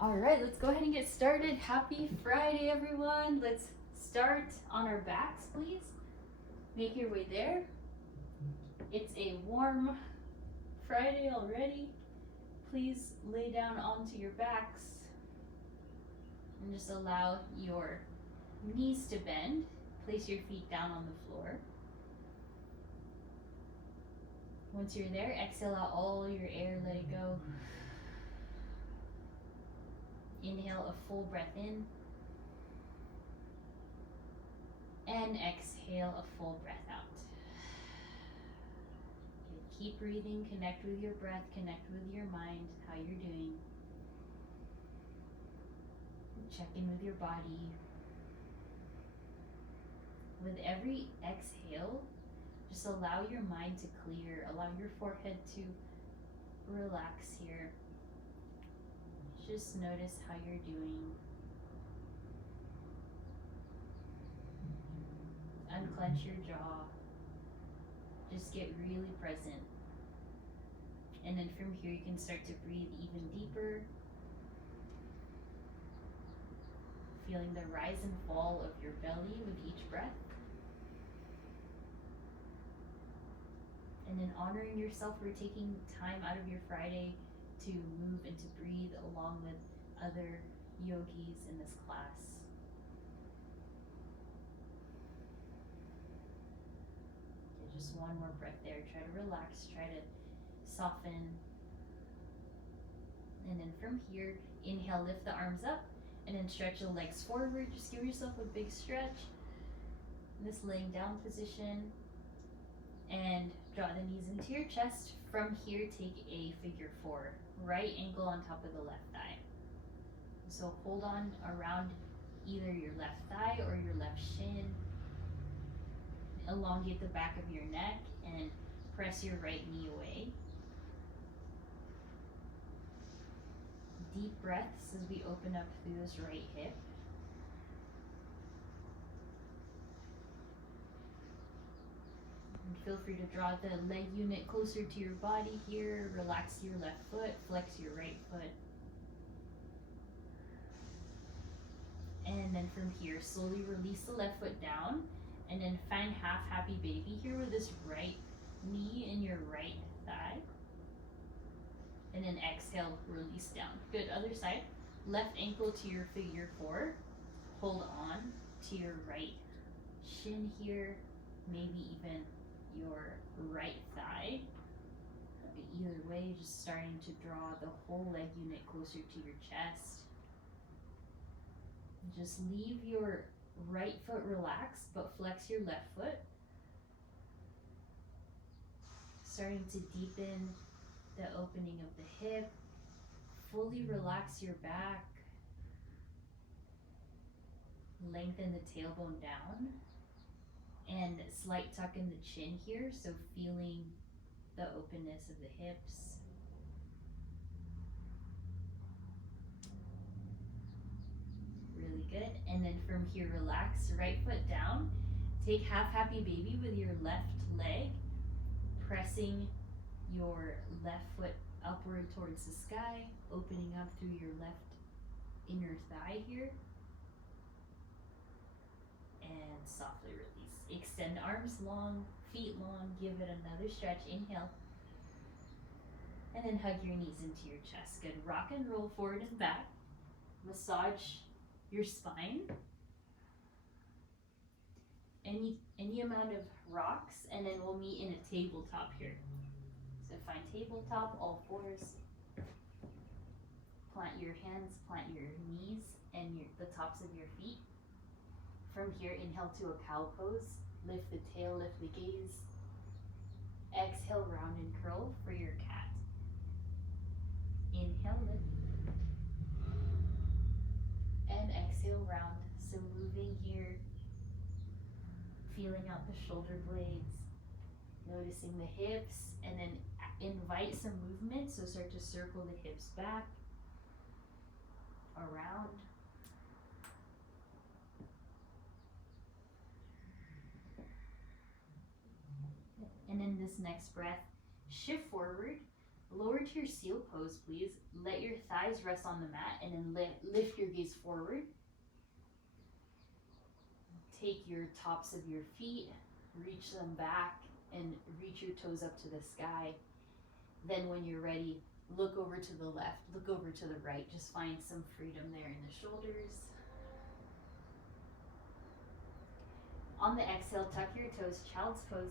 All right, let's go ahead and get started. Happy Friday, everyone. Let's start on our backs, please. Make your way there. It's a warm Friday already. Please lay down onto your backs and just allow your knees to bend. Place your feet down on the floor. Once you're there, exhale out all your air, let it go. Inhale a full breath in. And exhale a full breath out. Okay, keep breathing, connect with your breath, connect with your mind, how you're doing. Check in with your body. With every exhale, just allow your mind to clear, allow your forehead to relax here. Just notice how you're doing. Unclench your jaw. Just get really present. And then from here you can start to breathe even deeper. Feeling the rise and fall of your belly with each breath. And then honoring yourself for taking time out of your Friday to move and to breathe along with other yogis in this class. Okay, just one more breath there. Try to relax, try to soften. And then from here, inhale, lift the arms up, and then stretch the legs forward. Just give yourself a big stretch. In this laying down position. And draw the knees into your chest. From here, take a figure four. Right ankle on top of the left thigh. So hold on around either your left thigh or your left shin. Elongate the back of your neck and press your right knee away. Deep breaths as we open up through this right hip. And feel free to draw the leg unit closer to your body here. Relax your left foot, flex your right foot. And then from here, slowly release the left foot down. And then find half happy baby here with this right knee and your right thigh. And then exhale, release down. Good, other side. Left ankle to your figure four. Hold on to your right shin here. Maybe even your right thigh. Either way, just starting to draw the whole leg unit closer to your chest. Just leave your right foot relaxed, but flex your left foot. Starting to deepen the opening of the hip. Fully relax your back. Lengthen the tailbone down. And slight tuck in the chin here, so feeling the openness of the hips. Really good. And then from here, relax, right foot down. Take half happy baby with your left leg, pressing your left foot upward towards the sky, opening up through your left inner thigh here. And softly release. Extend arms long, feet long, give it another stretch. Inhale. And then hug your knees into your chest. Good. Rock and roll forward and back. Massage your spine. Any amount of rocks, and then we'll meet in a tabletop here. So find tabletop, all fours. Plant your hands, plant your knees, and the tops of your feet. From here, inhale to a cow pose. Lift the tail, lift the gaze. Exhale, round and curl for your cat. Inhale, lift. And exhale, round. So moving here, feeling out the shoulder blades, noticing the hips, and then invite some movement. So start to circle the hips back, around. And in this next breath, shift forward, Lower to your seal pose, please. Let your thighs rest on the mat and then lift your gaze forward. Take your tops of your feet, reach them back, and reach your toes up to the sky. Then when you're ready, look over to the left, look over to the right. Just find some freedom there in the shoulders. On the exhale, tuck your toes, child's pose,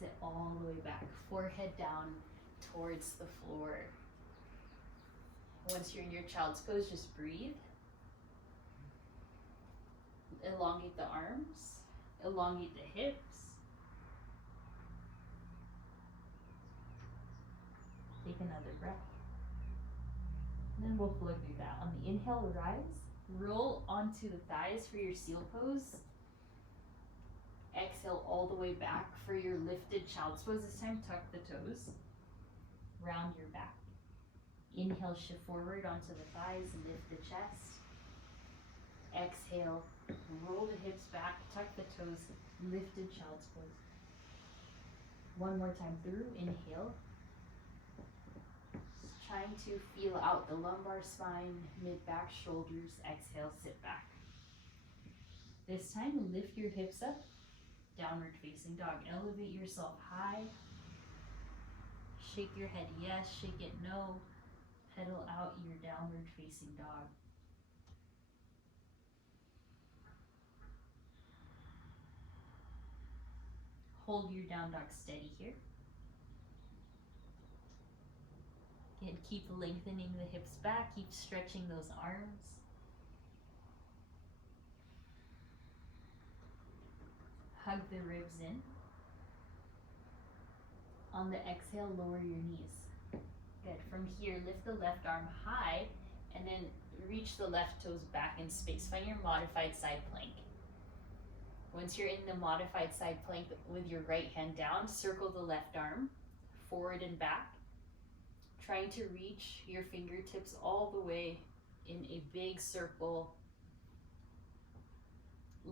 sit all the way back, forehead down towards the floor. Once you're in your child's pose, just breathe. Elongate the arms, elongate the hips. Take another breath. And then we'll flow through that. On the inhale, rise, roll onto the thighs for your seal pose. Exhale all the way back for your lifted child's pose. This time, tuck the toes, round your back. Inhale, shift forward onto the thighs and lift the chest. Exhale, roll the hips back, tuck the toes, lifted child's pose. One more time through, inhale. Just trying to feel out the lumbar spine, mid-back, shoulders. Exhale, sit back. This time, lift your hips up, downward facing dog. Elevate yourself high. Shake your head yes, shake it no. Pedal out your downward facing dog. Hold your down dog steady here. Again, keep lengthening the hips back, keep stretching those arms. Hug the ribs in. On the exhale, lower your knees. Good. From here, lift the left arm high and then reach the left toes back in space. Find your modified side plank. Once you're in the modified side plank with your right hand down, circle the left arm forward and back, trying to reach your fingertips all the way in a big circle,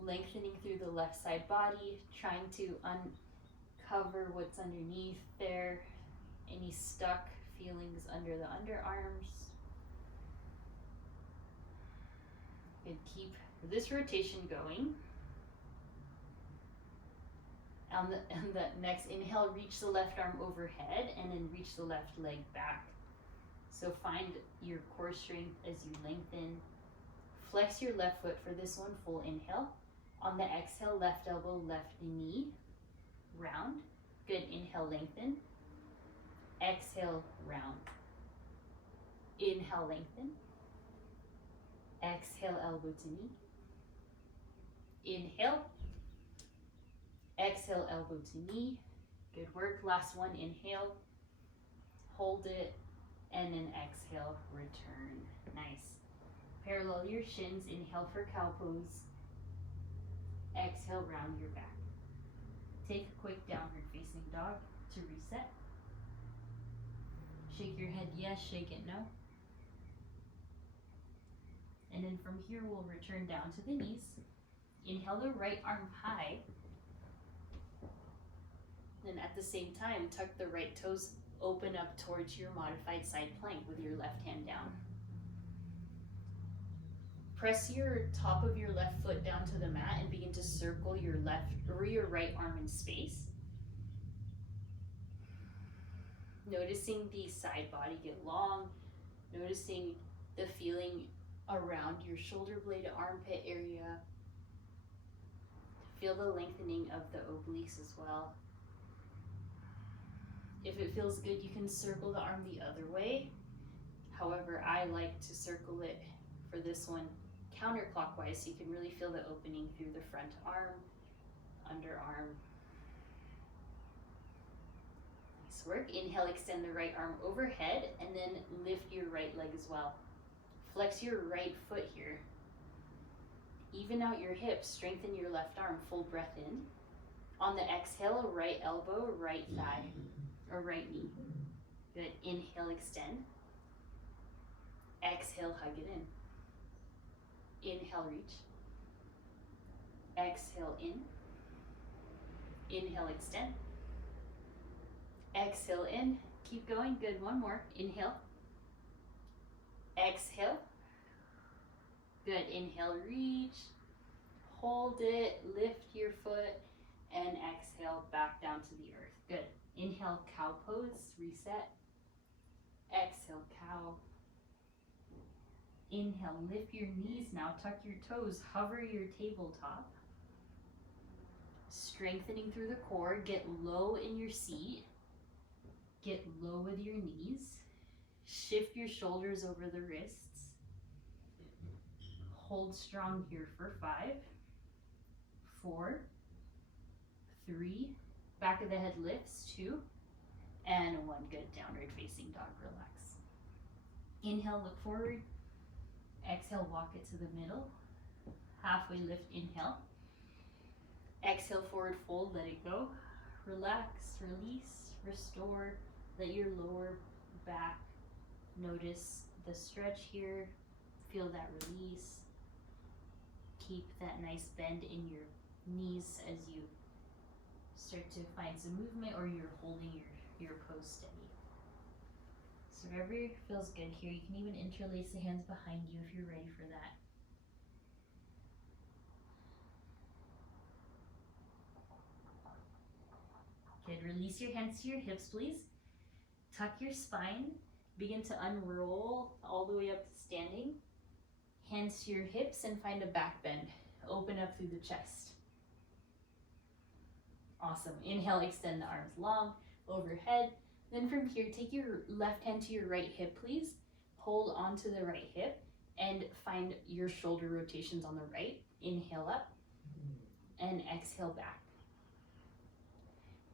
lengthening through the left side body, trying to uncover what's underneath there, any stuck feelings under the underarms. And keep this rotation going. On the next inhale, reach the left arm overhead and then reach the left leg back. So find your core strength as you lengthen. Flex your left foot for this one, full inhale. On the exhale, left elbow, left knee, round. Good, inhale, lengthen. Exhale, round. Inhale, lengthen. Exhale, elbow to knee. Inhale. Exhale, elbow to knee. Good work. Last one, inhale. Hold it. And then exhale, return. Nice. Parallel your shins. Inhale for cow pose. Exhale, round your back. Take a quick downward facing dog to reset. Shake your head yes, shake it no. And then from here, we'll return down to the knees. Inhale the right arm high. Then at the same time, tuck the right toes, open up towards your modified side plank with your left hand down. Press your top of your left foot down to the mat and begin to circle your left or your right arm in space. Noticing the side body get long, noticing the feeling around your shoulder blade, armpit area. Feel the lengthening of the obliques as well. If it feels good, you can circle the arm the other way. However, I like to circle it for this one counterclockwise so you can really feel the opening through the front arm, underarm. Nice work. Inhale, extend the right arm overhead and then lift your right leg as well. Flex your right foot here. Even out your hips, strengthen your left arm, full breath in. On the exhale, right elbow, right thigh, or right knee. Good. Inhale, extend. Exhale, hug it in. Inhale, reach. Exhale, in. Inhale, extend. Exhale, in. Keep going, good, one more. Inhale. Exhale. Good, inhale, reach. Hold it, lift your foot, and exhale back down to the earth. Good. Inhale, cow pose, reset. Exhale, cow. Inhale, lift your knees now, tuck your toes, hover your tabletop. Strengthening through the core, get low in your seat. Get low with your knees. Shift your shoulders over the wrists. Hold strong here for 5, 4, 3, back of the head lifts, 2, and 1. Good, downward facing dog, relax. Inhale, look forward. Exhale, walk it to the middle. Halfway lift, inhale. Exhale, forward fold, let it go. Relax, release, restore. Let your lower back notice the stretch here. Feel that release. Keep that nice bend in your knees as you start to find some movement, or you're holding your pose steady. So wherever feels good here, you can even interlace the hands behind you if you're ready for that. Good, release your hands to your hips, please. Tuck your spine, begin to unroll all the way up to standing. Hands to your hips and find a back bend. Open up through the chest. Awesome. Inhale, extend the arms long, overhead. Then from here, take your left hand to your right hip, please. Hold onto the right hip and find your shoulder rotations on the right. Inhale up and exhale back.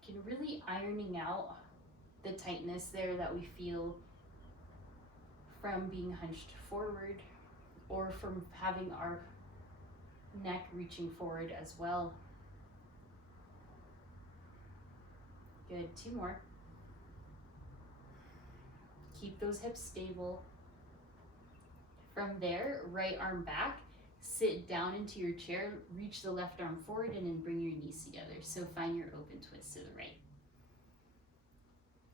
Can really ironing out the tightness there that we feel from being hunched forward or from having our neck reaching forward as well. Good, 2 more. Keep those hips stable. From there, right arm back, sit down into your chair, reach the left arm forward, and then bring your knees together. So find your open twist to the right.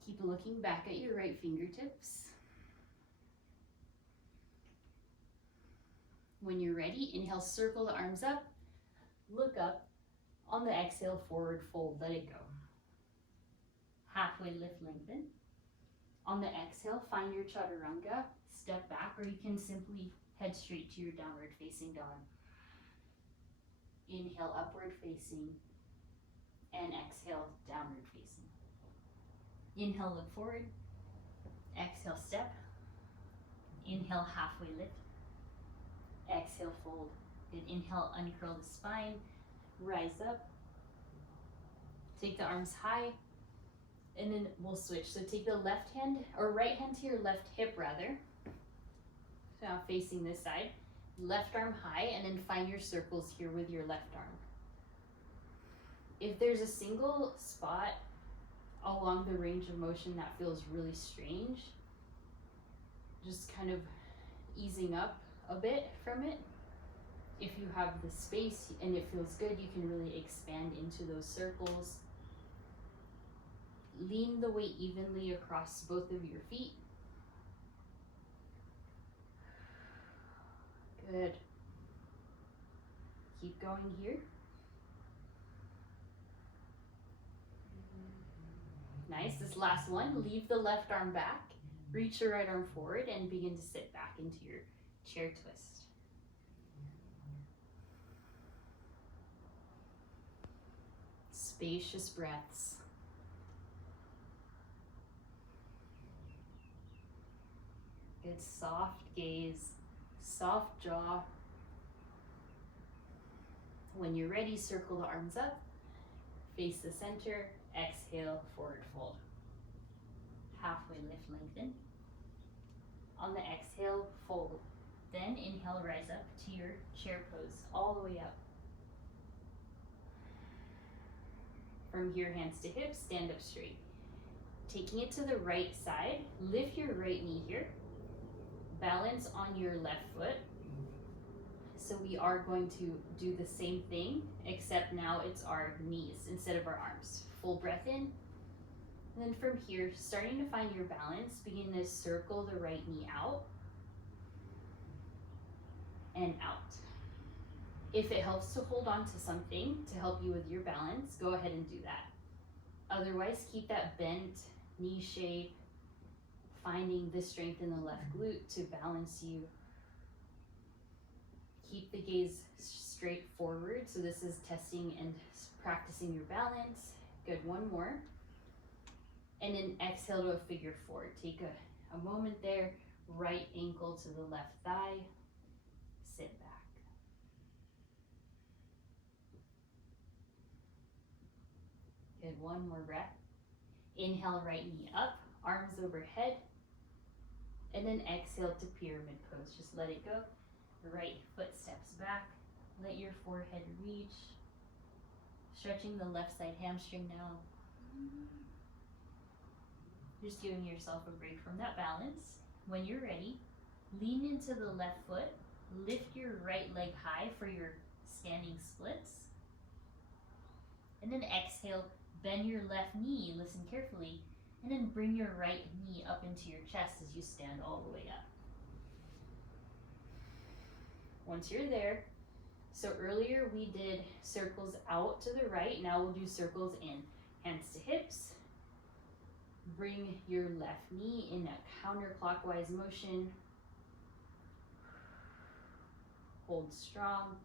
Keep looking back at your right fingertips. When you're ready, inhale, circle the arms up, look up. On the exhale, forward fold, let it go. Halfway lift, lengthen. On the exhale, find your chaturanga, step back, or you can simply head straight to your downward facing dog. Inhale, upward facing, and exhale, downward facing. Inhale, look forward. Exhale, step. Inhale, halfway lift. Exhale, fold. Good. Inhale, uncurl the spine, rise up. Take the arms high, and then we'll switch. So take the left hand, or right hand to your left hip rather. So now facing this side. Left arm high, and then find your circles here with your left arm. If there's a single spot along the range of motion that feels really strange, just kind of easing up a bit from it. If you have the space and it feels good, you can really expand into those circles. Lean the weight evenly across both of your feet. Good. Keep going here. Nice. This last one, leave the left arm back, reach your right arm forward, and begin to sit back into your chair twist. Spacious breaths. Good, soft gaze, soft jaw. When you're ready, circle the arms up, face the center, exhale, forward fold. Halfway lift, lengthen. On the exhale, fold. Then inhale, rise up to your chair pose, all the way up. From here, hands to hips, stand up straight. Taking it to the right side, lift your right knee here. Balance on your left foot. So we are going to do the same thing, except now it's our knees instead of our arms. Full breath in, And then from here, starting to find your balance, begin to circle the right knee out and out. If it helps to hold on to something to help you with your balance, go ahead and do that. Otherwise, keep that bent knee shape, finding the strength in the left glute to balance you. Keep the gaze straight forward. So this is testing and practicing your balance. Good, one more. And then exhale to a figure four. Take a moment there, right ankle to the left thigh, sit back. Good, one more breath. Inhale, right knee up, arms overhead, and then exhale to pyramid pose. Just let it go. Right foot steps back. Let your forehead reach. Stretching the left side hamstring now. Just giving yourself a break from that balance. When you're ready, lean into the left foot. Lift your right leg high for your standing splits. And then exhale, bend your left knee, listen carefully, and then bring your right knee up into your chest as you stand all the way up. Once you're there, so earlier we did circles out to the right, now we'll do circles in. Hands to hips. Bring your left knee in a counterclockwise motion. Hold strong.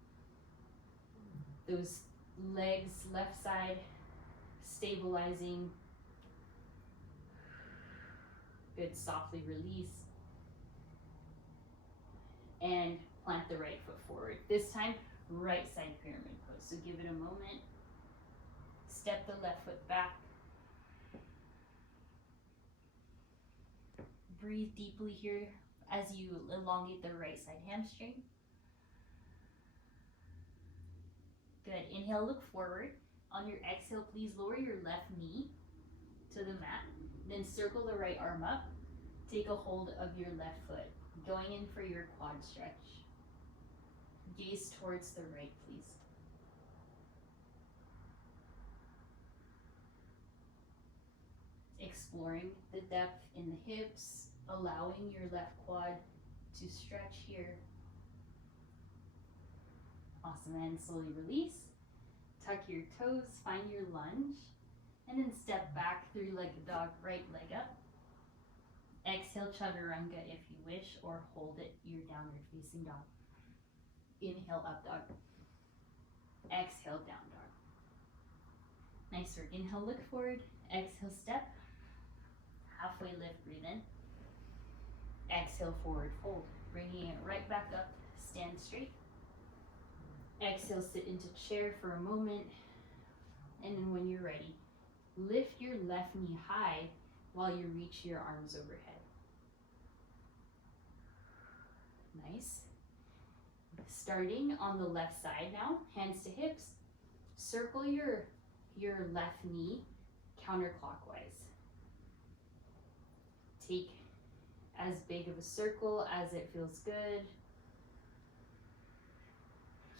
Those legs, left side, stabilizing. Good, softly release. And plant the right foot forward. This time, right side pyramid pose. So give it a moment. Step the left foot back. Breathe deeply here as you elongate the right side hamstring. Good. Inhale, look forward. On your exhale, please lower your left knee to the mat. Then circle the right arm up. Take a hold of your left foot. Going in for your quad stretch. Gaze towards the right, please. Exploring the depth in the hips, allowing your left quad to stretch here. Awesome, and slowly release. Tuck your toes, find your lunge, and then step back through like a dog, right leg up. Exhale, chaturanga if you wish, or hold it, your downward facing dog. Inhale, up dog. Exhale, down dog. Nice work. Inhale, look forward. Exhale, step. Halfway lift, breathe in. Exhale, forward fold. Bringing it right back up, stand straight. Exhale, sit into chair for a moment. And then when you're ready, lift your left knee high while you reach your arms overhead. Nice. Starting on the left side now, hands to hips. Circle your left knee counterclockwise. Take as big of a circle as it feels good.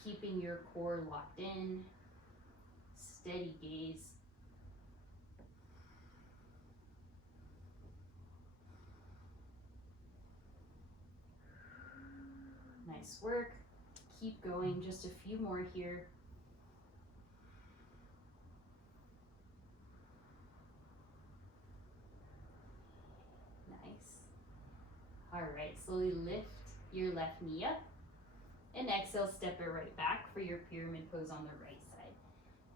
Keeping your core locked in. Steady gaze. Nice work. Keep going, just a few more here. Nice. All right, slowly lift your left knee up. And exhale, step it right back for your pyramid pose on the right side.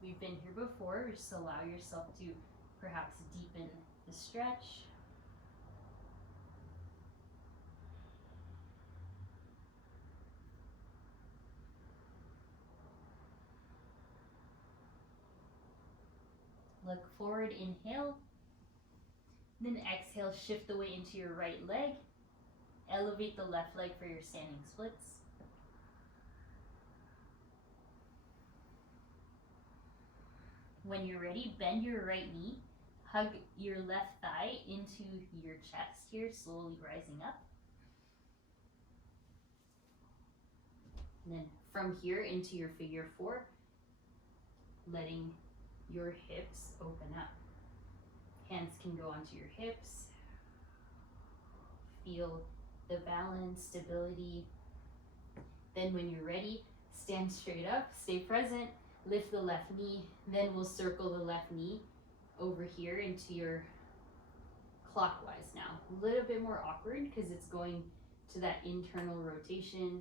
We've been here before, just allow yourself to perhaps deepen the stretch. Look forward, inhale. Then exhale, shift the weight into your right leg. Elevate the left leg for your standing splits. When you're ready, bend your right knee. Hug your left thigh into your chest here, slowly rising up. And then from here into your figure four, letting your hips open up. Hands can go onto your hips. Feel the balance, stability. Then when you're ready, stand straight up, stay present, lift the left knee, then we'll circle the left knee over here into your clockwise now. A little bit more awkward because it's going to that internal rotation.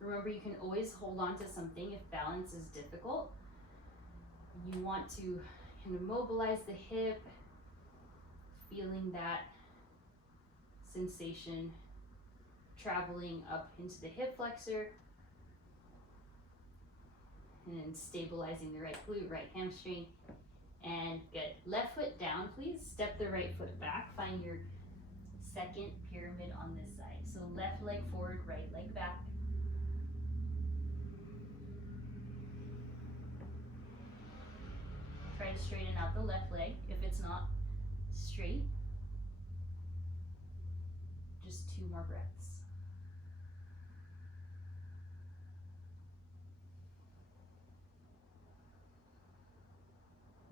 Remember, you can always hold on to something if balance is difficult. You want to kind of mobilize the hip, feeling that sensation traveling up into the hip flexor, and then stabilizing the right glute, right hamstring. And good. Left foot down, please. Step the right foot back. Find your second pyramid on this side. So left leg forward, right leg back. Try to straighten out the left leg. If it's not straight, just 2 more breaths.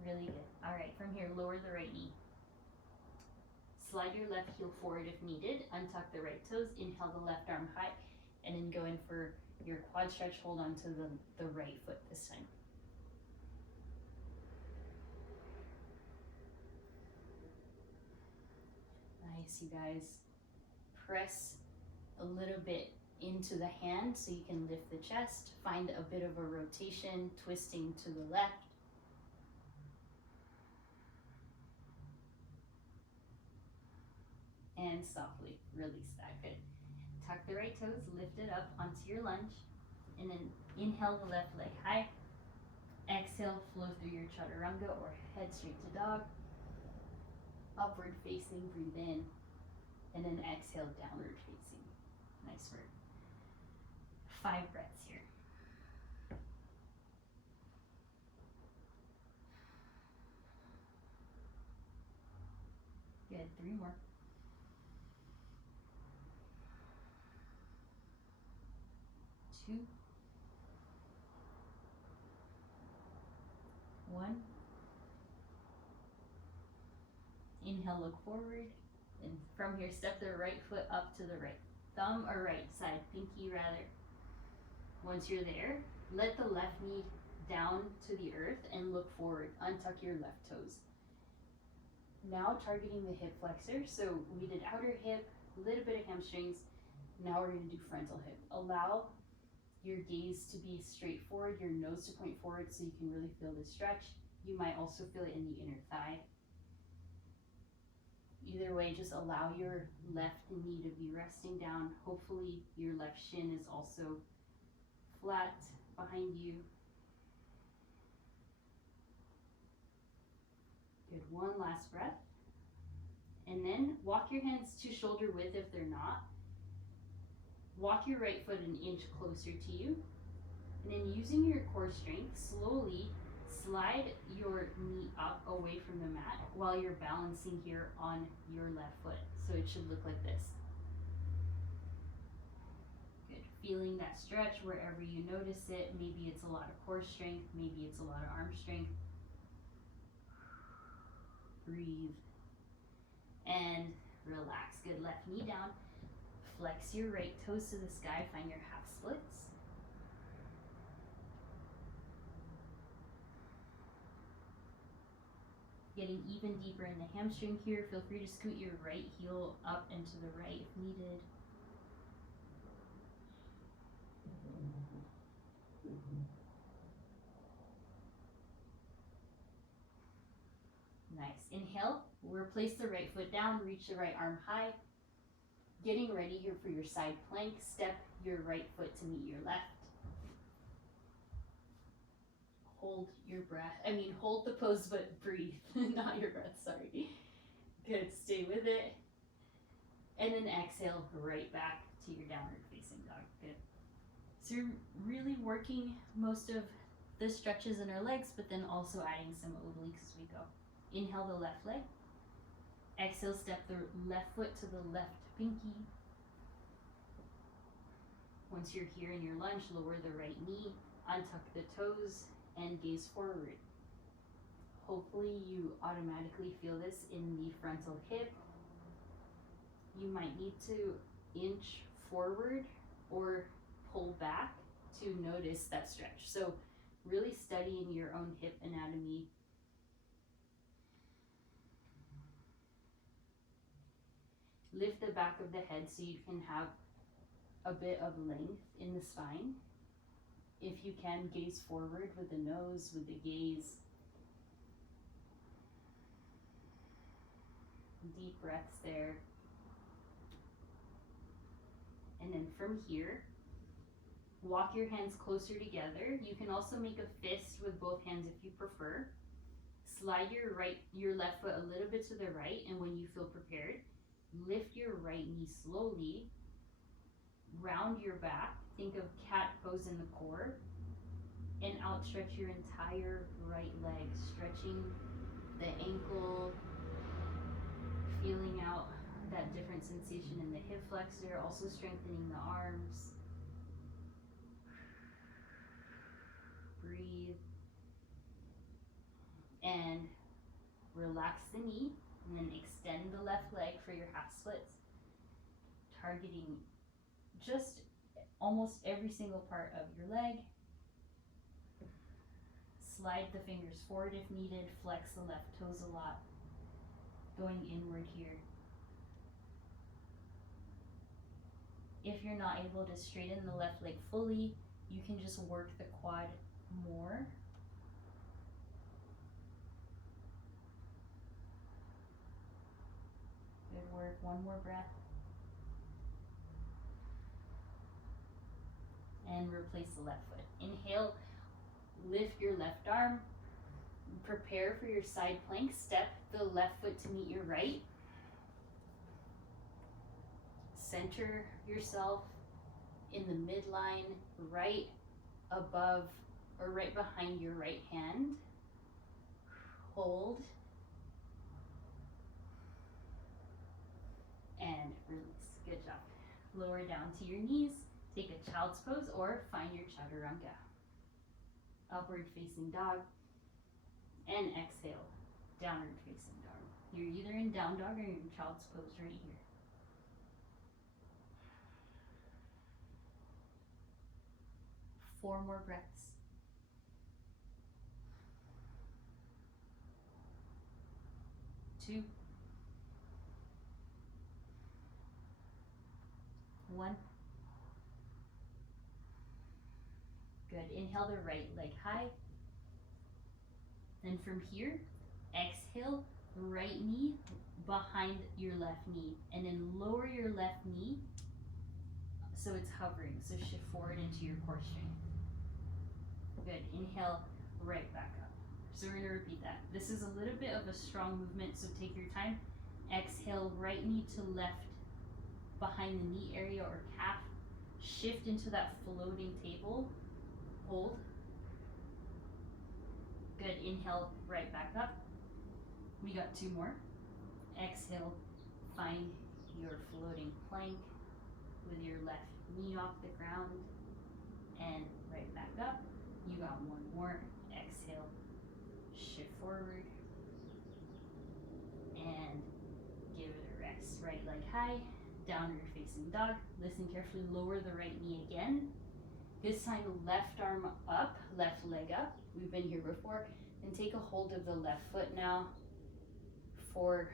Really good. All right, from here, lower the right knee. Slide your left heel forward if needed. Untuck the right toes. Inhale the left arm high. And then go in for your quad stretch. Hold on to the right foot this time. Nice, you guys. Press a little bit into the hand so you can lift the chest. Find a bit of a rotation, twisting to the left. And softly release that. Good. Tuck the right toes, lift it up onto your lunge, and then inhale the left leg high. Exhale, flow through your chaturanga or head straight to dog. Upward facing, breathe in, and then exhale, downward facing. Nice work. 5 breaths here. Good, 3 more. 2, 1. Inhale, look forward, and from here, step the right foot up to the right thumb or right side, pinky rather. Once you're there, let the left knee down to the earth and look forward. Untuck your left toes. Now targeting the hip flexor. So we did outer hip, a little bit of hamstrings. Now we're going to do frontal hip. Allow your gaze to be straight forward, your nose to point forward so you can really feel the stretch. You might also feel it in the inner thigh. Either way, just allow your left knee to be resting down. Hopefully your left shin is also flat behind you. Good, 1 last breath. And then walk your hands to shoulder width if they're not. Walk your right foot an inch closer to you. And then using your core strength, slowly slide your knee up away from the mat while you're balancing here on your left foot. So it should look like this. Good. Feeling that stretch wherever you notice it. Maybe it's a lot of core strength. Maybe it's a lot of arm strength. Breathe. And relax. Good. Left knee down. Flex your right toes to the sky. Find your half splits. Getting even deeper in the hamstring here. Feel free to scoot your right heel up and to the right if needed. Nice. Inhale, replace the right foot down, reach the right arm high. Getting ready here for your side plank. Step your right foot to meet your left. Hold your breath. Hold the pose, but breathe, not your breath, sorry. Good, stay with it. And then exhale, right back to your downward facing dog. Good. So you're really working most of the stretches in our legs, but then also adding some obliques as we go. Inhale the left leg. Exhale, step the left foot to the left pinky. Once you're here in your lunge, lower the right knee, untuck the toes, and gaze forward. Hopefully you automatically feel this in the frontal hip. You might need to inch forward or pull back to notice that stretch. So really studying your own hip anatomy. Lift the back of the head so you can have a bit of length in the spine. If you can, gaze forward with the nose, with the gaze. Deep breaths there. And then from here, walk your hands closer together. You can also make a fist with both hands if you prefer. Slide your left foot a little bit to the right, and when you feel prepared, lift your right knee slowly, round your back, think of cat pose in the core, and outstretch your entire right leg, stretching the ankle, feeling out that different sensation in the hip flexor, also strengthening the arms. Breathe. And relax the knee, and then extend the left leg for your half splits, targeting just almost every single part of your leg. Slide the fingers forward if needed, flex the left toes a lot, going inward here. If you're not able to straighten the left leg fully, you can just work the quad more. Good work, one more breath. And replace the left foot. Inhale, lift your left arm. Prepare for your side plank. Step the left foot to meet your right. Center yourself in the midline, right above or right behind your right hand. Hold. And release. Good job. Lower down to your knees. Take a child's pose or find your chaturanga. Upward facing dog. And exhale, downward facing dog. You're either in down dog or in child's pose right here. Four more breaths. Two. One. Good. Inhale the right leg high. Then from here, exhale, right knee behind your left knee. And then lower your left knee so it's hovering. So shift forward into your core strength. Good. Inhale, right back up. So we're going to repeat that. This is a little bit of a strong movement, so take your time. Exhale, right knee to left behind the knee area or calf. Shift into that floating table. Hold. Good. Inhale, right back up. We got two more. Exhale, find your floating plank with your left knee off the ground and right back up. You got one more. Exhale, shift forward and give it a rest. Right leg high, downward facing dog. Listen carefully, lower the right knee again. This time left arm up, left leg up. We've been here before. And take a hold of the left foot now for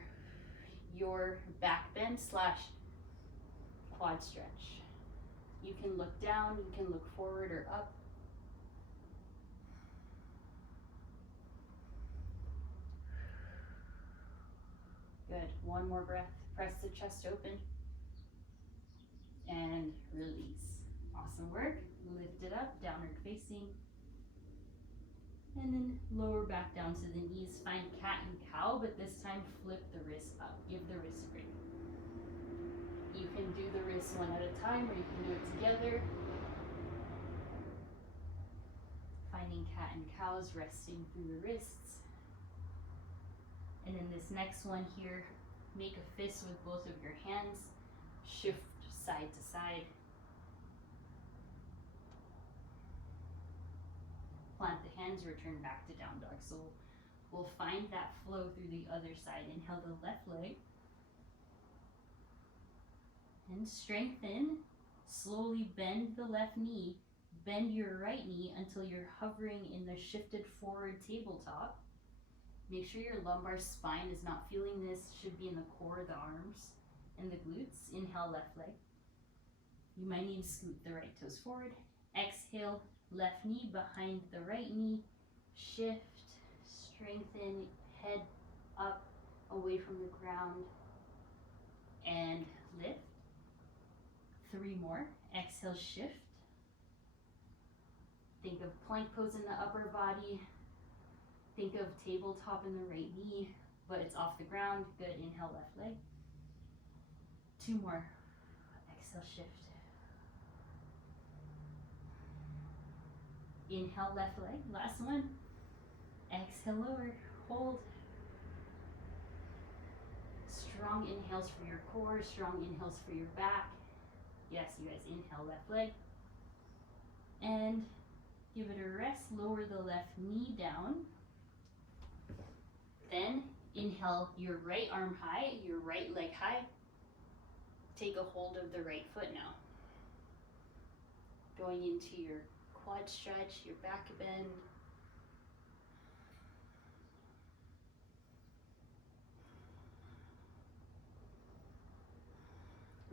your back bend / quad stretch. You can look down, you can look forward or up. Good. One more breath. Press the chest open and release. Awesome work. Lift it up, downward facing. And then lower back down to the knees. Find cat and cow, but this time flip the wrists up. Give the wrist a break. You can do the wrists one at a time, or you can do it together. Finding cat and cows, resting through the wrists. And then this next one here, make a fist with both of your hands. Shift side to side. Plant the hands return back to down dog. So we'll find that flow through the other side. Inhale the left leg. And strengthen. Slowly bend the left knee. Bend your right knee until you're hovering in the shifted forward tabletop. Make sure your lumbar spine is not feeling this. Should be in the core of the arms and the glutes. Inhale, left leg. You might need to scoot the right toes forward. Exhale, left knee behind the right knee. Shift, strengthen, head up, away from the ground. And lift. 3 more. Exhale, shift. Think of plank pose in the upper body. Think of tabletop in the right knee, but it's off the ground. Good. Inhale, left leg. 2 more. Exhale, shift. Inhale, left leg. Last one. Exhale, lower. Hold. Strong inhales for your core. Strong inhales for your back. Yes, you guys. Inhale, left leg. And give it a rest. Lower the left knee down. Then inhale your right arm high, your right leg high. Take a hold of the right foot now. Going into your quad stretch, your back bend.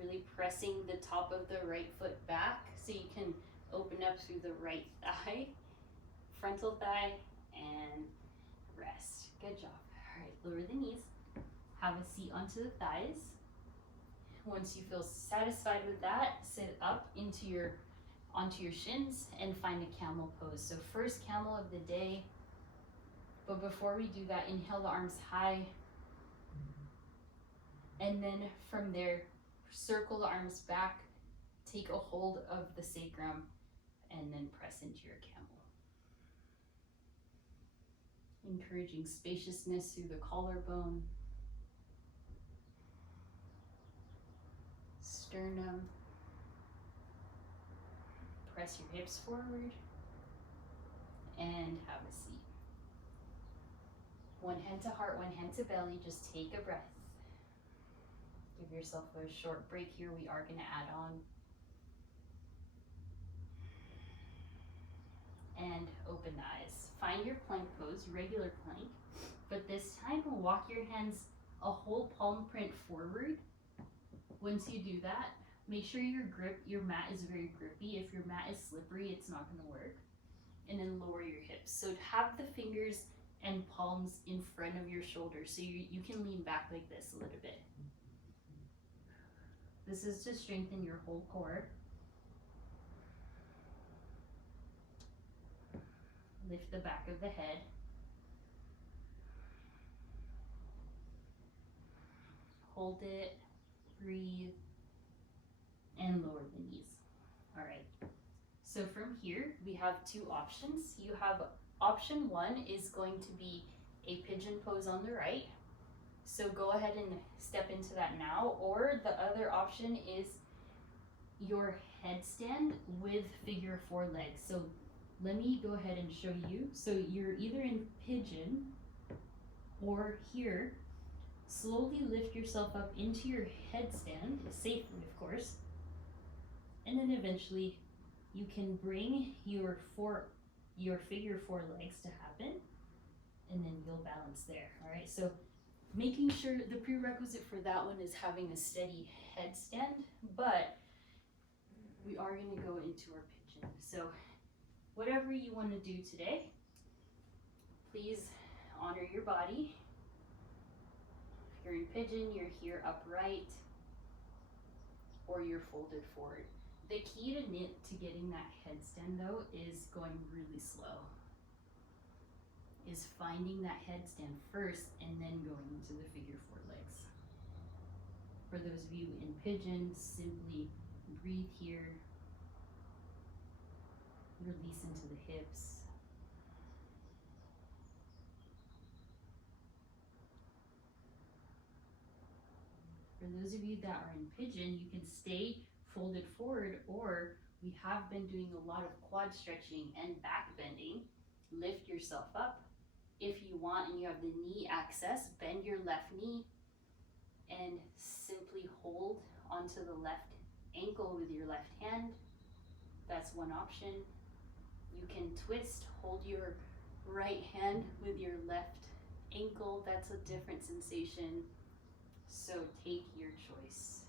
Really pressing the top of the right foot back so you can open up through the right thigh, frontal thigh, and rest. Good job. All right, lower the knees. Have a seat onto the thighs. Once you feel satisfied with that, sit up onto your shins and find a camel pose. So first camel of the day. But before we do that, inhale the arms high. And then from there, circle the arms back, take a hold of the sacrum, and then press into your camel. Encouraging spaciousness through the collarbone, sternum. Press your hips forward and have a seat. One hand to heart, one hand to belly. Just take a breath. Give yourself a short break here. We are going to add on. And open the eyes. Find your plank pose, regular plank, but this time walk your hands a whole palm print forward. Once you do that, make sure your mat is very grippy. If your mat is slippery, it's not going to work. And then lower your hips. So have the fingers and palms in front of your shoulders so you can lean back like this a little bit. This is to strengthen your whole core. Lift the back of the head. Hold it, breathe, and lower the knees. All right. So from here, we have 2 options. You have option 1 is going to be a pigeon pose on the right. So go ahead and step into that now. Or the other option is your headstand with figure 4 legs. So let me go ahead and show you. So you're either in pigeon or here. Slowly lift yourself up into your headstand, safely of course. And then eventually you can bring your figure 4 legs to happen. And then you'll balance there, all right? So making sure the prerequisite for that one is having a steady headstand, but we are gonna go into our pigeon. So whatever you want to do today, please honor your body. If you're in pigeon, you're here upright, or you're folded forward. The key to getting that headstand though is going really slow. Is finding that headstand first and then going into the figure 4 legs. For those of you in pigeon, simply breathe here. Release into the hips. For those of you that are in pigeon, you can stay folded forward, or we have been doing a lot of quad stretching and back bending. lift yourself up. If you want and you have the knee access, bend your left knee and simply hold onto the left ankle with your left hand. That's one option. You can twist, hold your right hand with your left ankle. That's a different sensation. So take your choice.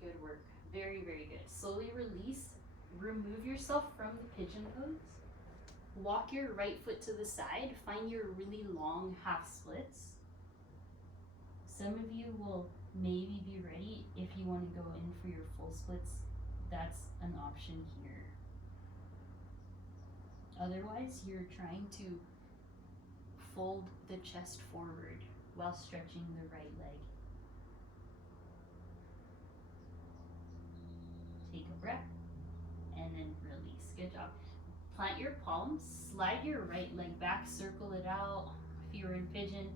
Good work. Very, very good. Slowly release. Remove yourself from the pigeon pose. Walk your right foot to the side. Find your really long half splits. Some of you will maybe be ready if you want to go in for your full splits. That's an option here. Otherwise, you're trying to fold the chest forward while stretching the right leg. Take a breath and then release. Good job. Plant your palms, slide your right leg back, circle it out if you're in pigeon,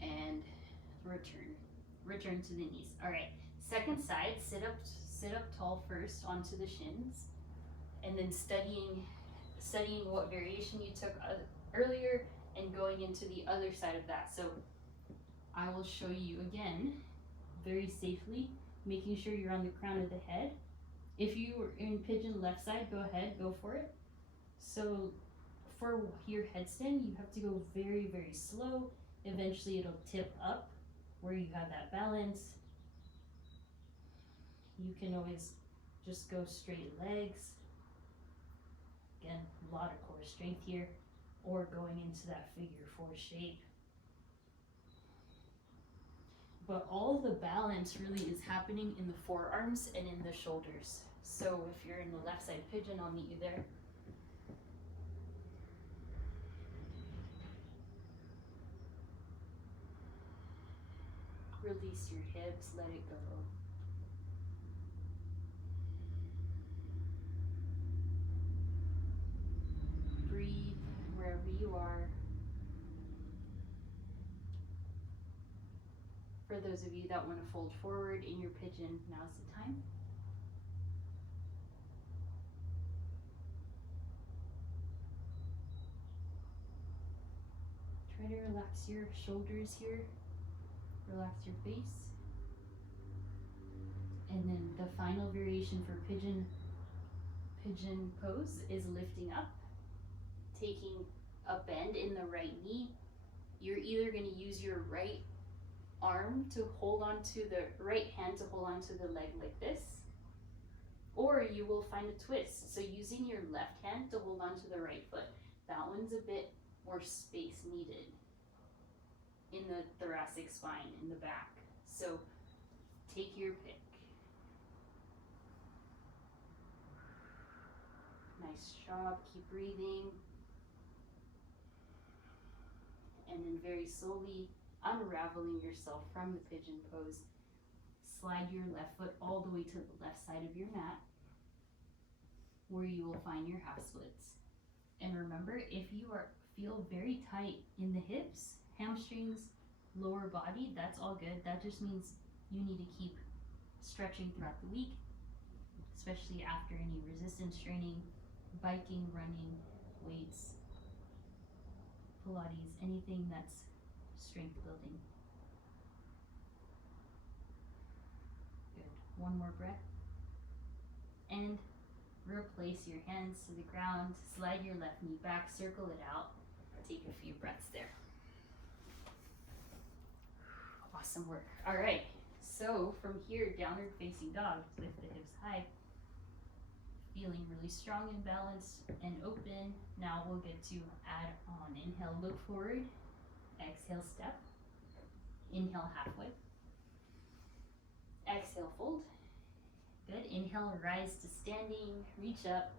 and return to the knees. All right, second side, sit up tall first onto the shins, and then studying what variation you took earlier and going into the other side of that. So I will show you again very safely, making sure you're on the crown of the head. If you were in pigeon left side, go ahead, go for it. So for your headstand, you have to go very, very slow. Eventually it'll tip up where you have that balance. You can always just go straight legs. Again, a lot of core strength here, or going into that figure 4 shape. But all the balance really is happening in the forearms and in the shoulders. So if you're in the left side pigeon, I'll meet you there. Release your hips, let it go. Breathe wherever you are. For those of you that want to fold forward in your pigeon, now's the time. Try to relax your shoulders here. Relax your face. And then the final variation for pigeon pose is lifting up, taking a bend in the right knee. You're either going to use your right arm to hold on to the right hand to hold on to the leg like this, or you will find a twist. So using your left hand to hold on to the right foot. That one's a bit more space needed in the thoracic spine, in the back. So take your pick. Nice job, keep breathing. And then very slowly unraveling yourself from the pigeon pose. Slide your left foot all the way to the left side of your mat, where you will find your half splits. And remember, if you feel very tight in the hips, hamstrings, lower body, that's all good. That just means you need to keep stretching throughout the week, especially after any resistance training, biking, running, weights, Pilates, anything that's strength building. Good. One more breath. And replace your hands to the ground. Slide your left knee back, circle it out. Take a few breaths there. Awesome work. All right. So from here, downward facing dog. Lift the hips high. Feeling really strong and balanced and open. Now we'll get to add on. Inhale, look forward. Exhale, step. Inhale, halfway. Exhale, fold. Good. Inhale, rise to standing, reach up.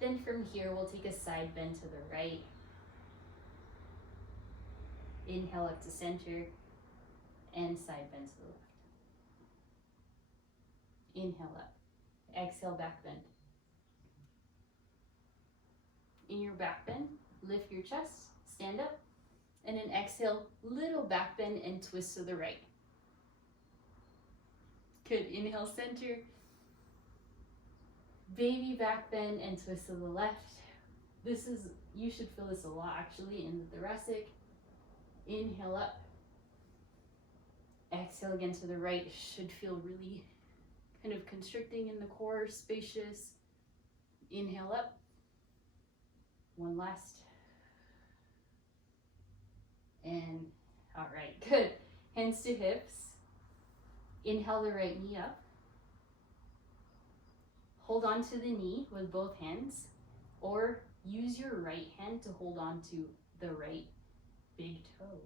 Then from here, we'll take a side bend to the right. Inhale up to center and side bend to the left. Inhale up. Exhale, back bend. In your back bend, lift your chest, stand up, and then exhale, little back bend and twist to the right. Good. Inhale, center. Baby back bend and twist to the left. You should feel this a lot actually in the thoracic. Inhale up. Exhale again to the right. Should feel really kind of constricting in the core, spacious. Inhale up. One last. And all right, good. Hands to hips. Inhale the right knee up. Hold on to the knee with both hands, or use your right hand to hold on to the right big toe.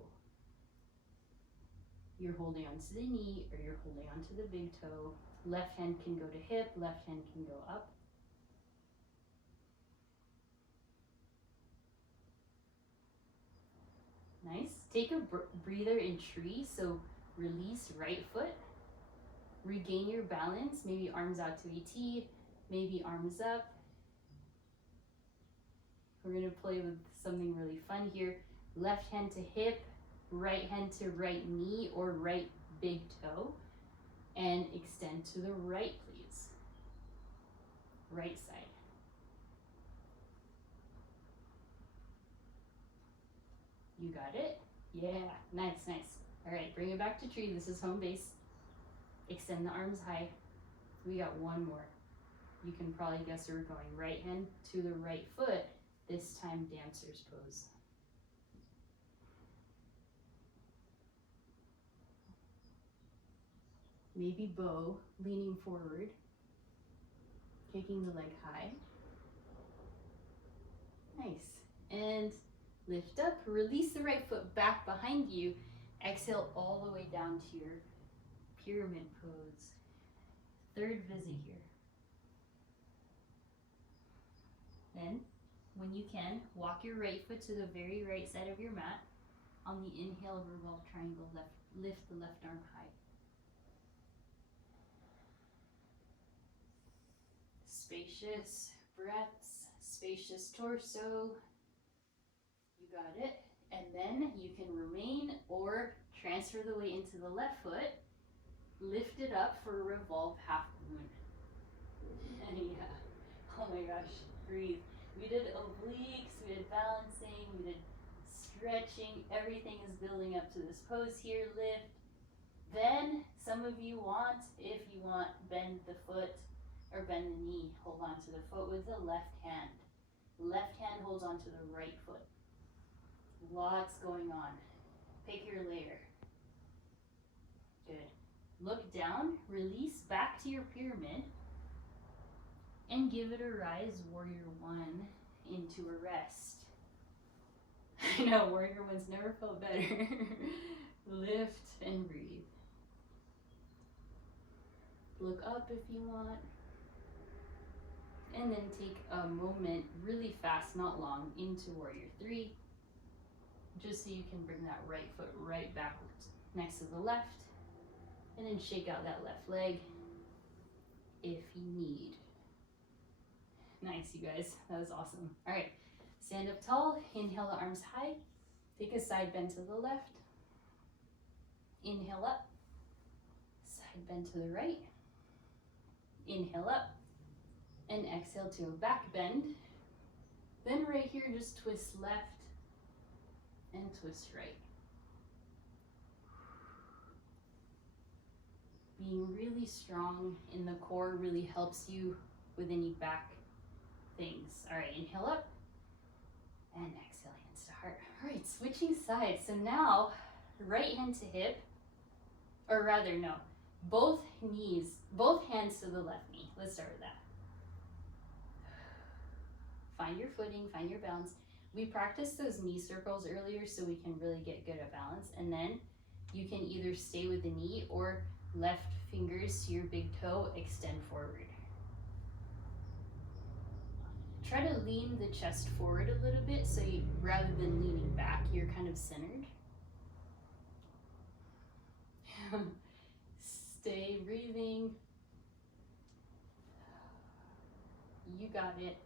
You're holding on to the knee or you're holding on to the big toe. Left hand can go to hip, left hand can go up. Nice. Take a breather in tree, so release right foot. Regain your balance, maybe arms out to a T, maybe arms up. We're gonna play with something really fun here. Left hand to hip, right hand to right knee or right big toe, and extend to the right, please. Right side. You got it? Yeah, nice, nice. All right, bring it back to tree. This is home base. Extend the arms high. We got one more. You can probably guess we're going right hand to the right foot, this time dancer's pose. Maybe bow, leaning forward, kicking the leg high. Nice. And lift up, release the right foot back behind you. Exhale all the way down to your pyramid pose. Third visit here. Then, when you can, walk your right foot to the very right side of your mat. On the inhale, revolve triangle, lift the left arm high. Spacious breaths, spacious torso. You got it. And then you can remain or transfer the weight into the left foot. Lift it up for a revolve half moon. And yeah, oh my gosh, breathe. We did obliques, we did balancing, we did stretching. Everything is building up to this pose here. Lift. Then some of you want, if you want, bend the foot or bend the knee. Hold on to the foot with the left hand. Left hand holds on to the right foot. Lots going on. Pick your layer. Good. Look down, release back to your pyramid, and give it a rise, warrior one, into a rest. I know, warrior one's never felt better. Lift and breathe. Look up if you want. And then take a moment, really fast, not long, into warrior three. Just so you can bring that right foot right backwards next to the left. And then shake out that left leg if you need. Nice, you guys. That was awesome. All right, stand up tall. Inhale the arms high. Take a side bend to the left. Inhale up. Side bend to the right. Inhale up. And exhale to a back bend. Then right here, just twist left and twist right. Being really strong in the core really helps you with any back things. All right, inhale up and exhale, hands to heart. All right, switching sides. So now, right hand to hip, or rather, no, both hands to the left knee. Let's start with that. Find your footing, find your balance. We practiced those knee circles earlier so we can really get good at balance. And then you can either stay with the knee or left fingers to your big toe, extend forward. Try to lean the chest forward a little bit so you, rather than leaning back, you're kind of centered. Stay breathing. You got it.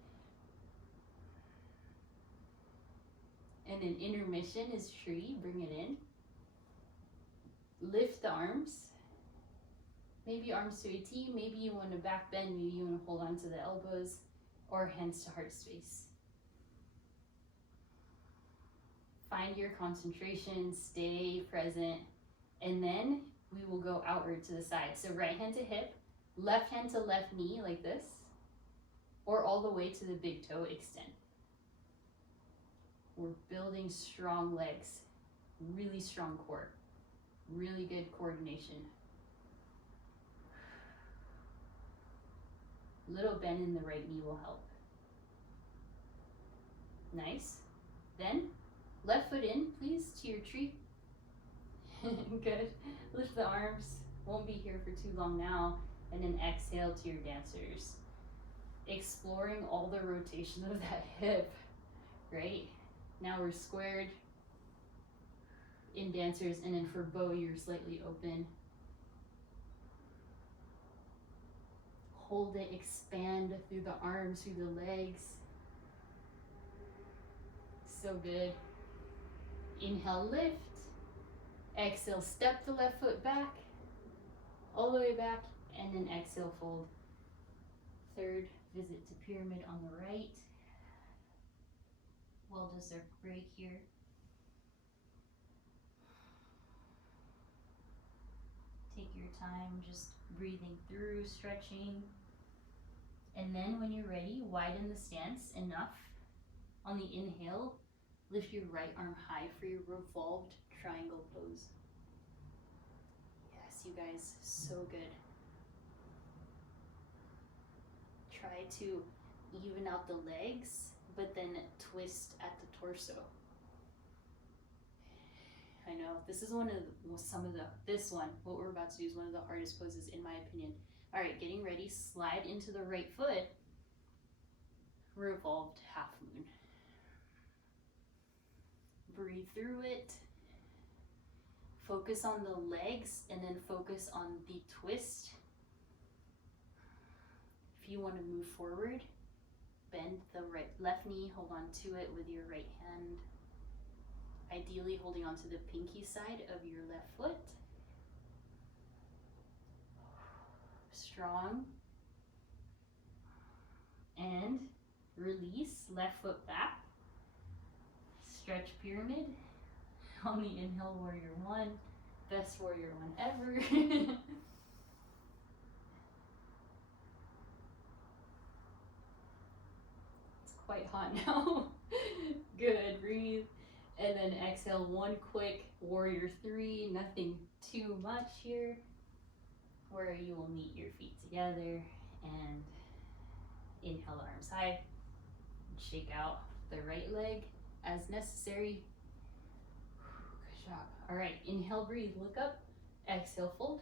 And an intermission is tree, bring it in. Lift the arms. Maybe arms to a T, maybe you want to back bend, maybe you want to hold on to the elbows, or hands to heart space. Find your concentration, stay present, and then we will go outward to the side. So right hand to hip, left hand to left knee like this, or all the way to the big toe extend. We're building strong legs, really strong core, really good coordination. Little bend in the right knee will help. Nice. Then left foot in, please, to your tree. Good. Lift the arms. Won't be here for too long now. And then exhale to your dancers. Exploring all the rotation of that hip, right? Now we're squared in dancers, and then for bow, you're slightly open. Hold it, expand through the arms, through the legs. So good. Inhale, lift. Exhale, step the left foot back, all the way back, and then exhale, fold. Third visit to pyramid on the right. Well-deserved break here. Take your time, just breathing through, stretching. And then when you're ready, widen the stance enough. On the inhale, lift your right arm high for your revolved triangle pose. Yes, you guys, so good. Try to even out the legs, but then twist at the torso. I know, this is what we're about to do is one of the hardest poses in my opinion. All right, getting ready, slide into the right foot, revolved half moon. Breathe through it. Focus on the legs and then focus on the twist. If you want to move forward, bend the left knee, hold on to it with your right hand. Ideally holding onto the pinky side of your left foot. Strong. And release, left foot back. Stretch pyramid. On the inhale, warrior one. Best warrior one ever. It's quite hot now. Good, breathe. And then exhale, one quick warrior three, nothing too much here, where you will meet your feet together and inhale, arms high, shake out the right leg as necessary. Good job. All right, inhale, breathe, look up, exhale, fold,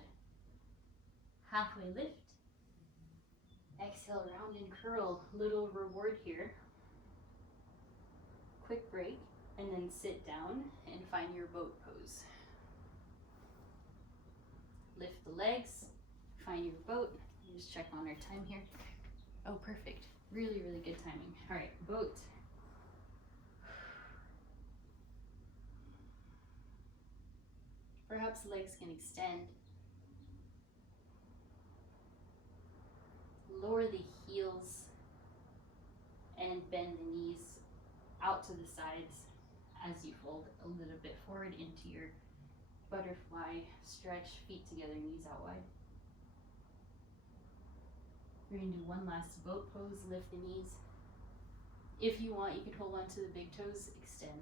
halfway lift, exhale, round and curl, little reward here, quick break. And then sit down and find your boat pose. Lift the legs, find your boat. Just check on our time here. Oh, perfect. Really, really good timing. All right, boat. Perhaps legs can extend. Lower the heels and bend the knees out to the sides. As you fold a little bit forward into your butterfly, stretch, feet together, knees out wide. We're gonna do one last boat pose, lift the knees. If you want, you can hold on to the big toes, extend.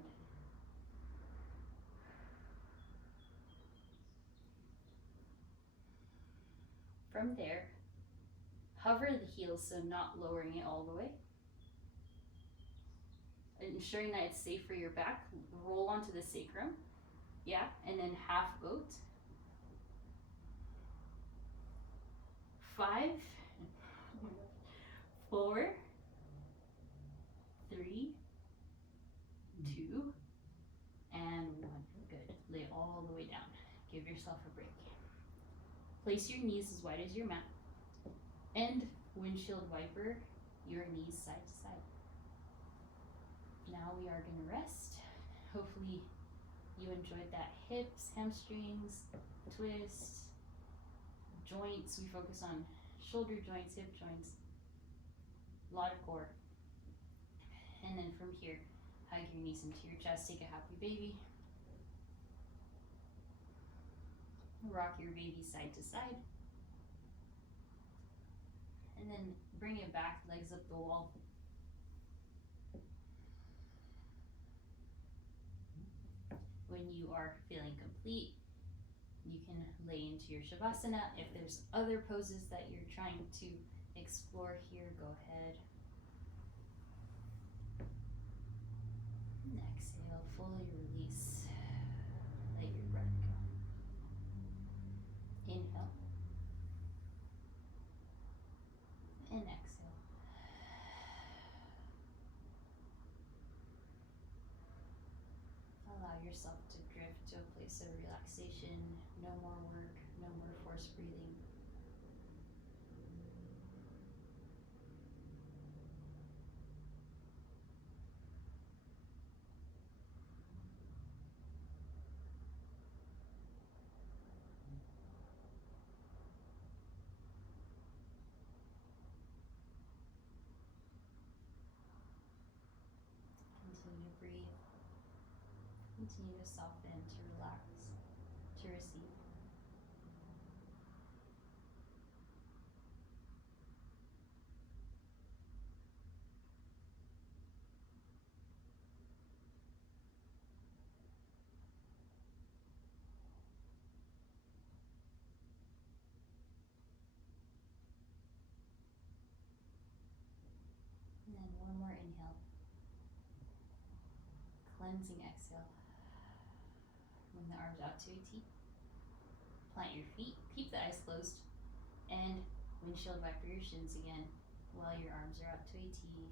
From there, hover the heels, so not lowering it all the way. Ensuring that it's safe for your back, roll onto the sacrum, yeah, and then half boat. 5, 4, 3, 2, and 1. Good. Lay all the way down. Give yourself a break. Place your knees as wide as your mat, and windshield wiper your knees side to side. Now we are going to rest. Hopefully you enjoyed that hips, hamstrings, twist, joints. We focus on shoulder joints, hip joints, a lot of core. And then from here, hug your knees into your chest, take a happy baby. Rock your baby side to side. And then bring it back, legs up the wall. When you are feeling complete, you can lay into your Shavasana. If there's other poses that you're trying to explore here, go ahead. And exhale, fully release. Let your breath go. Inhale. And exhale. Allow yourself to drift to a place of relaxation. No more work, no more forced breathing. Continue to breathe. Continue to soften, to relax, to receive. And then one more inhale. Cleansing exhale. Bring the arms out to a T. Plant your feet, keep the eyes closed, and windshield wiper your shins again while your arms are out to a T.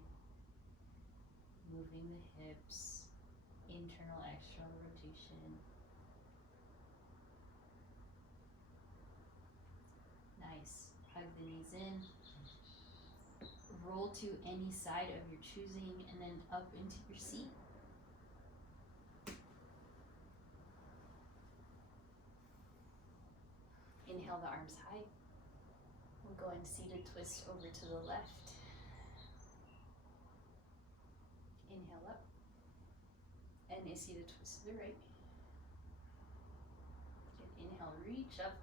Moving the hips, internal, external rotation. Nice. Hug the knees in. Roll to any side of your choosing and then up into your seat. Inhale the arms high. We'll go in seated twist over to the left. Inhale up. And a seated twist to the right. Good. Inhale, reach up.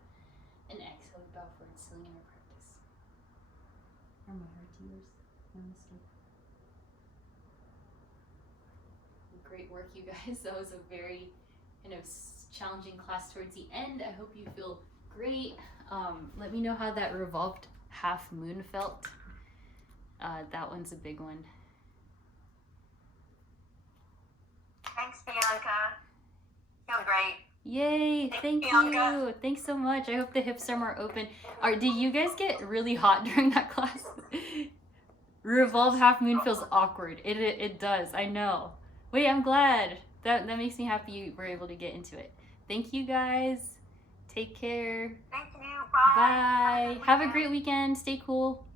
And exhale, bow forward, sealing in our practice. From my heart to yours. Namaste. Great work, you guys. That was a very kind of challenging class towards the end. I hope you feel great. Let me know how that revolved half moon felt. That one's a big one. Thanks, Bianca. Feel great. Yay, thank you. Thanks so much. I hope the hips are more open. Did you guys get really hot during that class? Revolved half moon feels awkward. It does, I know. Wait, I'm glad. That makes me happy you were able to get into it. Thank you guys. Take care. Thank you. Bye. Bye. Have a great weekend. Stay cool.